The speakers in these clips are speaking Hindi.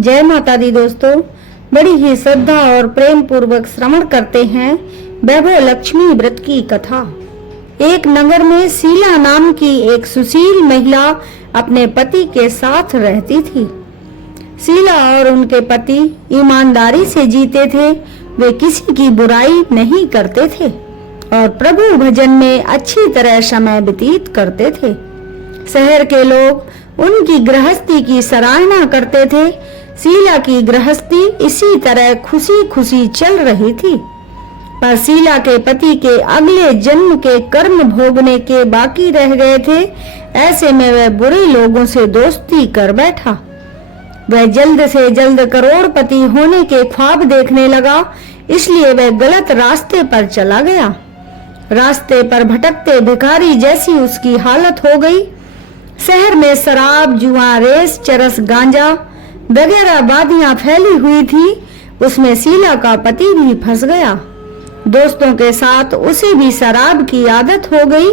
जय माता दी दोस्तों, बड़ी ही श्रद्धा और प्रेम पूर्वक श्रवण करते हैं वैभव लक्ष्मी व्रत की कथा। एक नगर में शीला नाम की एक सुशील महिला अपने पति के साथ रहती थी। शीला और उनके पति ईमानदारी से जीते थे। वे किसी की बुराई नहीं करते थे और प्रभु भजन में अच्छी तरह समय व्यतीत करते थे। शहर के लोग उनकी गृहस्थी की सराहना करते थे। शीला की गृहस्थी इसी तरह खुशी खुशी चल रही थी, पर शीला के पति के अगले जन्म के कर्म भोगने के बाकी रह गए थे। ऐसे में वह बुरे लोगों से दोस्ती कर बैठा। वह जल्द से जल्द करोड़पति होने के ख्वाब देखने लगा, इसलिए वह गलत रास्ते पर चला गया। रास्ते पर भटकते भिखारी जैसी उसकी हालत हो गई। शहर में शराब, जुआ, रेस, चरस, गांजा वगैरह बादियां फैली हुई थी। उसमें शीला का पति भी फंस गया। दोस्तों के साथ उसे भी शराब की आदत हो गई।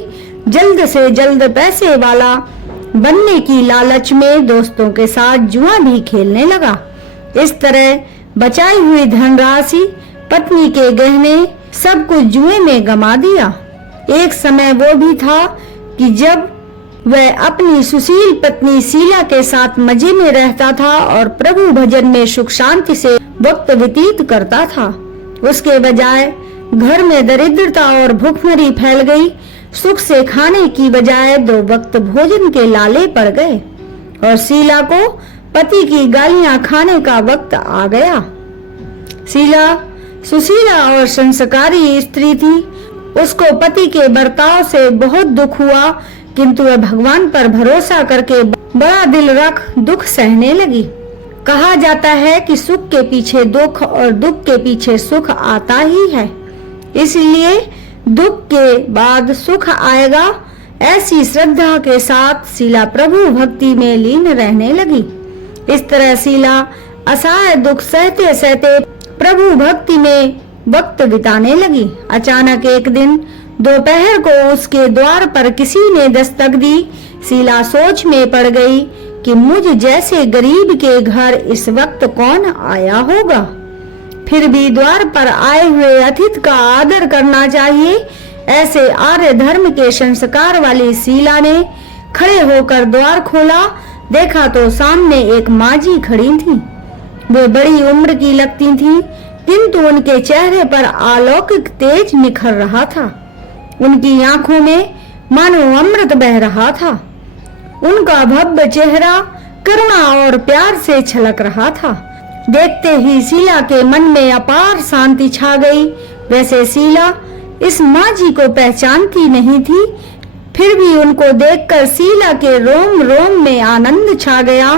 जल्द से जल्द पैसे वाला बनने की लालच में दोस्तों के साथ जुआ भी खेलने लगा। इस तरह बचाई हुई धनराशि, पत्नी के गहने, सब कुछ जुए में गंवा दिया। एक समय वो भी था कि जब वह अपनी सुशील पत्नी शीला के साथ मजे में रहता था और प्रभु भजन में सुख शांति से वक्त व्यतीत करता था। उसके बजाय घर में दरिद्रता और भूखमरी फैल गई। सुख से खाने की बजाय 2 वक्त भोजन के लाले पड़ गए और शीला को पति की गालियां खाने का वक्त आ गया। शीला सुशीला और संस्कारी स्त्री थी। उसको पति के बर्ताव से बहुत दुख हुआ, किंतु वह भगवान पर भरोसा करके बड़ा दिल रख दुख सहने लगी। कहा जाता है कि सुख के पीछे दुख और दुख के पीछे सुख आता ही है, इसलिए दुख के बाद सुख आएगा। ऐसी श्रद्धा के साथ शीला प्रभु भक्ति में लीन रहने लगी। इस तरह शीला असहाय दुख सहते सहते प्रभु भक्ति में वक्त बिताने लगी। अचानक एक दिन दोपहर को उसके द्वार पर किसी ने दस्तक दी। शीला सोच में पड़ गई कि मुझ जैसे गरीब के घर इस वक्त कौन आया होगा। फिर भी द्वार पर आए हुए अतिथि का आदर करना चाहिए। ऐसे आर्य धर्म के संस्कार वाली शीला ने खड़े होकर द्वार खोला। देखा तो सामने एक माजी खड़ी थी। वे बड़ी उम्र की लगती थी, किंतु उनके चेहरे पर अलौकिक तेज निखर रहा था। उनकी आंखों में मानो अमृत बह रहा था। उनका भव्य चेहरा करुणा और प्यार से छलक रहा था। देखते ही शीला के मन में अपार शांति छा गई। वैसे शीला इस माजी को पहचानती नहीं थी, फिर भी उनको देखकर शीला के रोम रोम में आनंद छा गया।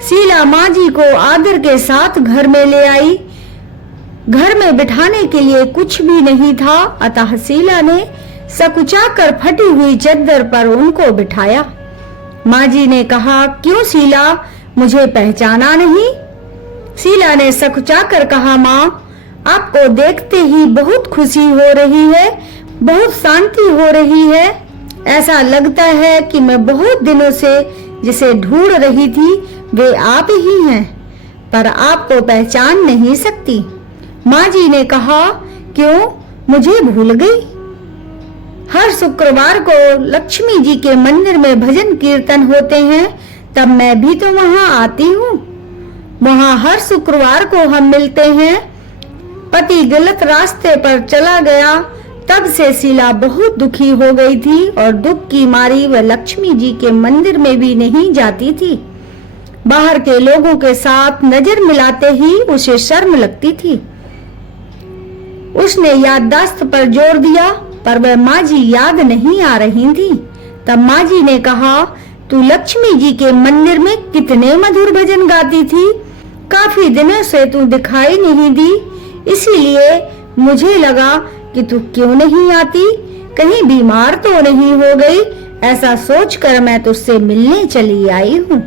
शीला माजी को आदर के साथ घर में ले आई। घर में बिठाने के लिए कुछ भी नहीं था, अतः शीला ने सकुचाकर फटी हुई चद्दर पर उनको बिठाया। माजी ने कहा, क्यों शीला, मुझे पहचाना नहीं? शीला ने सकुचाकर कहा, माँ, आपको देखते ही बहुत खुशी हो रही है, बहुत शांति हो रही है। ऐसा लगता है कि मैं बहुत दिनों से जिसे ढूंढ रही थी वे आप ही हैं, पर आपको पहचान नहीं सकती। माजी ने कहा, क्यों, मुझे भूल गई? हर शुक्रवार को लक्ष्मी जी के मंदिर में भजन कीर्तन होते हैं, तब मैं भी तो वहां आती हूँ। वहां हर शुक्रवार को हम मिलते हैं। पति गलत रास्ते पर चला गया, तब से शीला बहुत दुखी हो गई थी और दुख की मारी वह लक्ष्मी जी के मंदिर में भी नहीं जाती थी। बाहर के लोगों के साथ नजर मिलाते ही उसे शर्म लगती थी। उसने याददाश्त पर जोर दिया, पर वह माजी याद नहीं आ रही थी। तब माजी ने कहा, तू लक्ष्मी जी के मंदिर में कितने मधुर भजन गाती थी, काफी दिनों से तू दिखाई नहीं दी, इसीलिए मुझे लगा कि तू क्यों नहीं आती, कहीं बीमार तो नहीं हो गई। ऐसा सोचकर मैं तुझसे मिलने चली आई हूँ।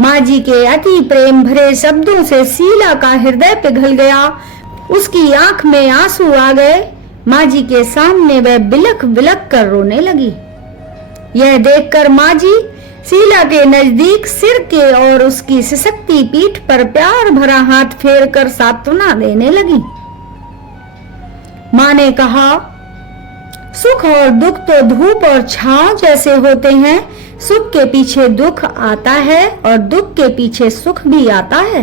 माजी के अति प्रेम भरे शब्दों से शीला का हृदय पिघल गया। उसकी आंख में आंसू आ गए। माजी के सामने वह बिलख बिलख कर रोने लगी। यह देखकर माजी शीला के नजदीक सिर के और उसकी सिसकती पीठ पर प्यार भरा हाथ फेर कर सांत्वना देने लगी। माँ ने कहा, सुख और दुख तो धूप और छांव जैसे होते हैं। सुख के पीछे दुख आता है और दुख के पीछे सुख भी आता है।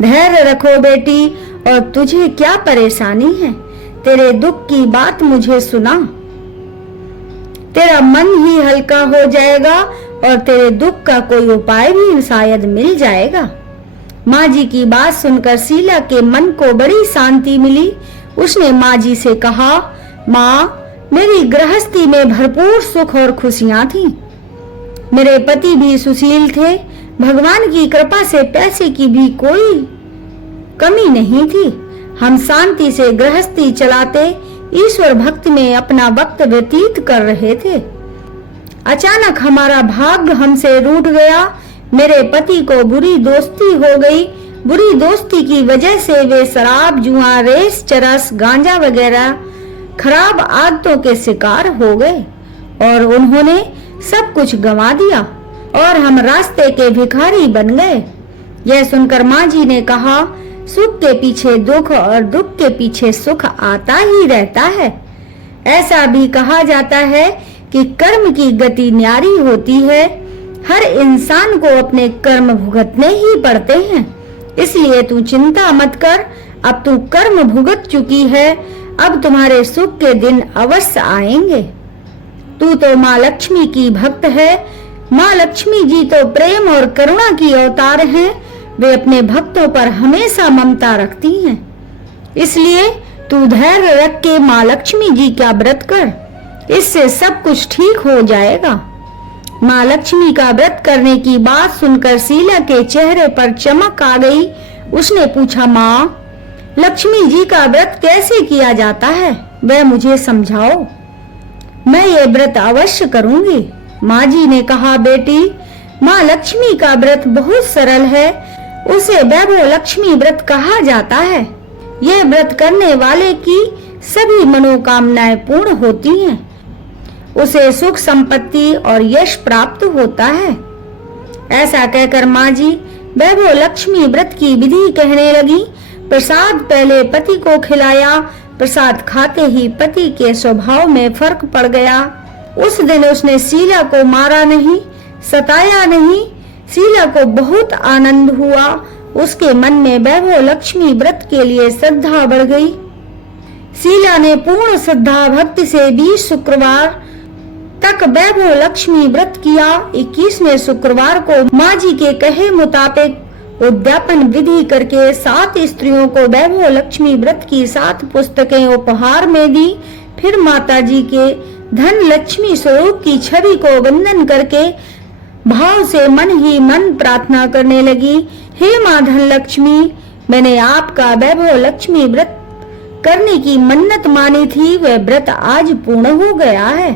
धैर्य रखो बेटी, और तुझे क्या परेशानी है? तेरे दुख की बात मुझे सुना, तेरा मन ही हल्का हो जाएगा और तेरे दुख का कोई उपाय भी शायद मिल जाएगा। माँ जी की बात सुनकर शीला के मन को बड़ी शांति मिली। उसने माँ जी से कहा, माँ, मेरी गृहस्थी में भरपूर सुख और खुशियां थी। मेरे पति भी सुशील थे। भगवान की कृपा से पैसे की भी कोई कमी नहीं थी। हम शांति से गृहस्थी चलाते ईश्वर भक्ति में अपना वक्त व्यतीत कर रहे थे। अचानक हमारा भाग्य हमसे रूठ गया। मेरे पति को बुरी दोस्ती हो गई। बुरी दोस्ती की वजह से वे शराब, जुआ, रेस, चरस, गांजा वगैरह खराब आदतों के शिकार हो गए और उन्होंने सब कुछ गंवा दिया और हम रास्ते के भिखारी बन गए। यह सुनकर माँ जी ने कहा, सुख के पीछे दुख और दुख के पीछे सुख आता ही रहता है। ऐसा भी कहा जाता है कि कर्म की गति न्यारी होती है। हर इंसान को अपने कर्म भुगतने ही पड़ते हैं। इसलिए तू चिंता मत कर, अब तू कर्म भुगत चुकी है। अब तुम्हारे सुख के दिन अवश्य आएंगे। तू तो माँ लक्ष्मी की भक्त है। माँ लक्ष्मी जी तो प्रेम और करुणा की अवतार हैं। वे अपने भक्तों पर हमेशा ममता रखती हैं। इसलिए तू धैर्य रख के माँ लक्ष्मी जी का व्रत कर, इससे सब कुछ ठीक हो जाएगा। माँ लक्ष्मी का व्रत करने की बात सुनकर शीला के चेहरे पर चमक आ गई। उसने पूछा, माँ, लक्ष्मी जी का व्रत कैसे किया जाता है, वह मुझे समझाओ। मैं ये व्रत अवश्य करूंगी। माँ जी ने कहा, बेटी, माँ लक्ष्मी का व्रत बहुत सरल है। उसे वैभव लक्ष्मी व्रत कहा जाता है। यह व्रत करने वाले की सभी मनोकामनाएं पूर्ण होती हैं। उसे सुख, संपत्ति और यश प्राप्त होता है। ऐसा कहकर माँ जी वैभव लक्ष्मी व्रत की विधि कहने लगी। प्रसाद पहले पति को खिलाया। प्रसाद खाते ही पति के स्वभाव में फर्क पड़ गया। उस दिन उसने शीला को मारा नहीं, सताया नहीं। शीला को बहुत आनंद हुआ। उसके मन में वैभव लक्ष्मी व्रत के लिए श्रद्धा बढ़ गई। शीला ने पूर्ण श्रद्धा भक्ति से 20 शुक्रवार तक वैभव लक्ष्मी व्रत किया। 21वें शुक्रवार को माँ जी के कहे मुताबिक उद्यापन विधि करके 7 स्त्रियों को वैभव लक्ष्मी व्रत की 7 पुस्तकें उपहार में दी। फिर माता जी के धन लक्ष्मी स्वरूप की छवि को वंदन करके भाव से मन ही मन प्रार्थना करने लगी, हे माँ धन लक्ष्मी, मैंने आपका वैभव लक्ष्मी व्रत करने की मन्नत मानी थी, वह व्रत आज पूर्ण हो गया है।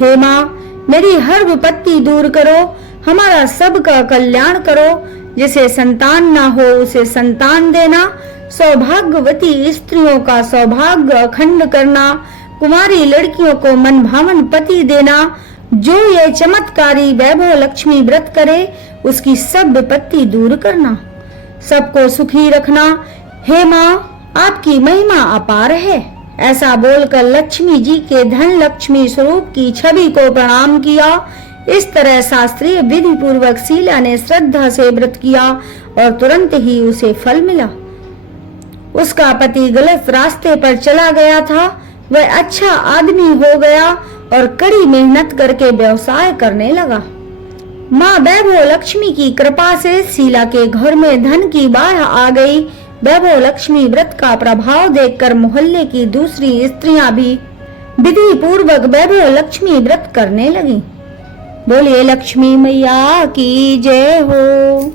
हे माँ, मेरी हर विपत्ति दूर करो, हमारा सबका कल्याण करो। जिसे संतान ना हो उसे संतान देना, सौभाग्यवती स्त्रियों का सौभाग्य अखंड करना, कुमारी लड़कियों को मन भावन पति देना। जो ये चमत्कारी वैभव लक्ष्मी व्रत करे उसकी सब विपत्ति दूर करना, सबको सुखी रखना। हे माँ, आपकी महिमा अपार है। ऐसा बोलकर लक्ष्मी जी के धन लक्ष्मी स्वरूप की छवि को प्रणाम किया। इस तरह शास्त्रीय विधि पूर्वक शीला ने श्रद्धा से व्रत किया और तुरंत ही उसे फल मिला। उसका पति गलत रास्ते पर चला गया था, वह अच्छा आदमी हो गया और कड़ी मेहनत करके व्यवसाय करने लगा। माँ वैभव लक्ष्मी की कृपा से शीला के घर में धन की बाढ़ आ गई। वैभव लक्ष्मी व्रत का प्रभाव देखकर मोहल्ले की दूसरी स्त्रियां भी विधि पूर्वक वैभव लक्ष्मी व्रत करने लगी। बोलिए लक्ष्मी मैया की जय हो।